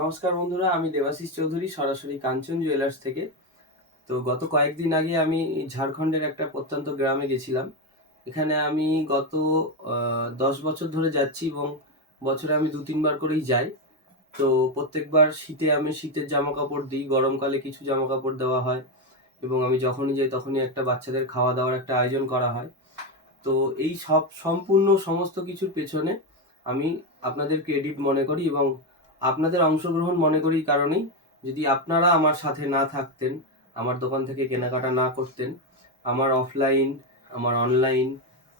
নমস্কার বন্ধুরা, আমি দেবাশিস চৌধুরী সরাসরি কাঞ্চন জুয়েলার্স থেকে। তো গত কয়েকদিন আগে আমি ঝাড়খণ্ডের একটা প্রত্যন্ত গ্রামে গেছিলাম। এখানে আমি গত 10 বছর ধরে যাচ্ছি এবং বছরে আমি 2-3 বার করেই যাই। তো প্রত্যেকবার শীতে আমি শীতের জামা কাপড় দিই, গরমকালে কিছু জামা কাপড় দেওয়া হয় এবং আমি যখনই যাই তখনই একটা বাচ্চাদের খাওয়া দাওয়ার একটা আয়োজন করা হয়। তো এই সম্পূর্ণ সমস্ত কিছুর পেছনে আমি আপনাদের ক্রেডিট মনে করি এবং আপনাদের অংশগ্রহণ মনে করি কারণেই, যদি আপনারা আমার সাথে না থাকতেন, আমার দোকান থেকে কেনাকাটা না করতেন, আমার অফলাইন, আমার অনলাইন,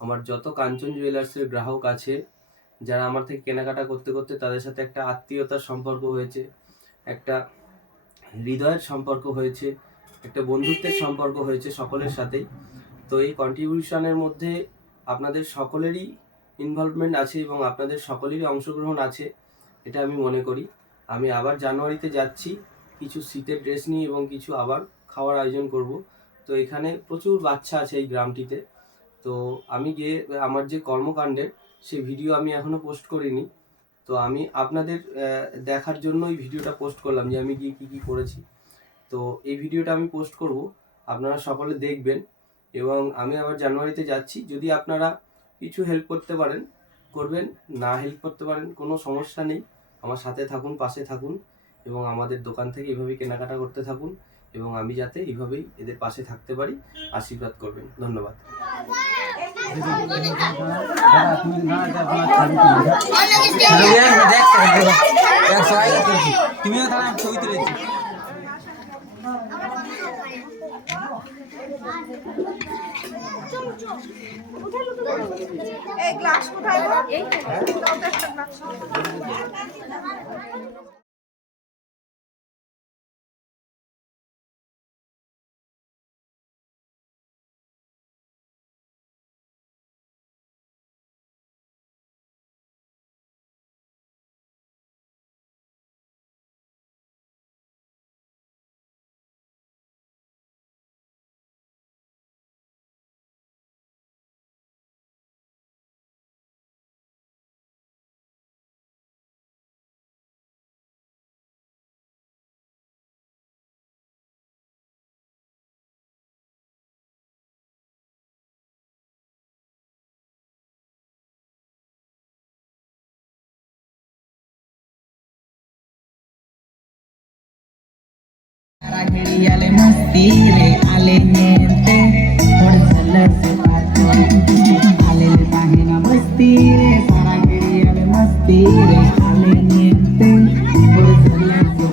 আমার যত কাঞ্চন জুয়েলার্সের গ্রাহক আছে যারা আমার থেকে কেনাকাটা করতে করতে তাদের সাথে একটা আত্মীয়তার সম্পর্ক হয়েছে, একটা হৃদয়ের সম্পর্ক হয়েছে, একটা বন্ধুত্বের সম্পর্ক হয়েছে সকলের সাথেই। তো এই কন্ট্রিবিউশনের মধ্যে আপনাদের সকলেরই ইনভলভমেন্ট আছে এবং আপনাদের সকলেরই অংশগ্রহণ আছে, এটা আমি মনে করি। আমি আবার জানুয়ারিতে যাচ্ছি কিছু শীতের ড্রেস নিয়ে এবং কিছু আবার খাওয়ার আয়োজন করব। তো এখানে প্রচুর বাচ্চা আছে এই গ্রামটিতে। তো আমি গিয়ে আমার যে কর্মকাণ্ডের সেই ভিডিও আমি এখনও পোস্ট করিনি। তো আমি আপনাদের দেখার জন্য এই ভিডিওটা পোস্ট করলাম যে আমি গিয়ে কী করেছি। তো এই ভিডিওটা আমি পোস্ট করব, আপনারা সকলে দেখবেন। এবং আমি আবার জানুয়ারিতে যাচ্ছি, যদি আপনারা কিছু হেল্প করতে পারেন করবেন, না হেল্প করতে পারেন কোনো সমস্যা নেই। আমার সাথে থাকুন, পাশে থাকুন এবং আমাদের দোকান থেকে এইভাবেই কেনাকাটা করতে থাকুন এবং আমি যাতে এইভাবেই এদের পাশে থাকতে পারি, আশীর্বাদ করবেন। ধন্যবাদ। এই গ্লাস কোথায় গো? এই দাও তো একটা glass. Alle mastire, alle niente, forse se fatto. Alle le pagine mastire, sarà che alle mastire, alle niente, forse se fatto.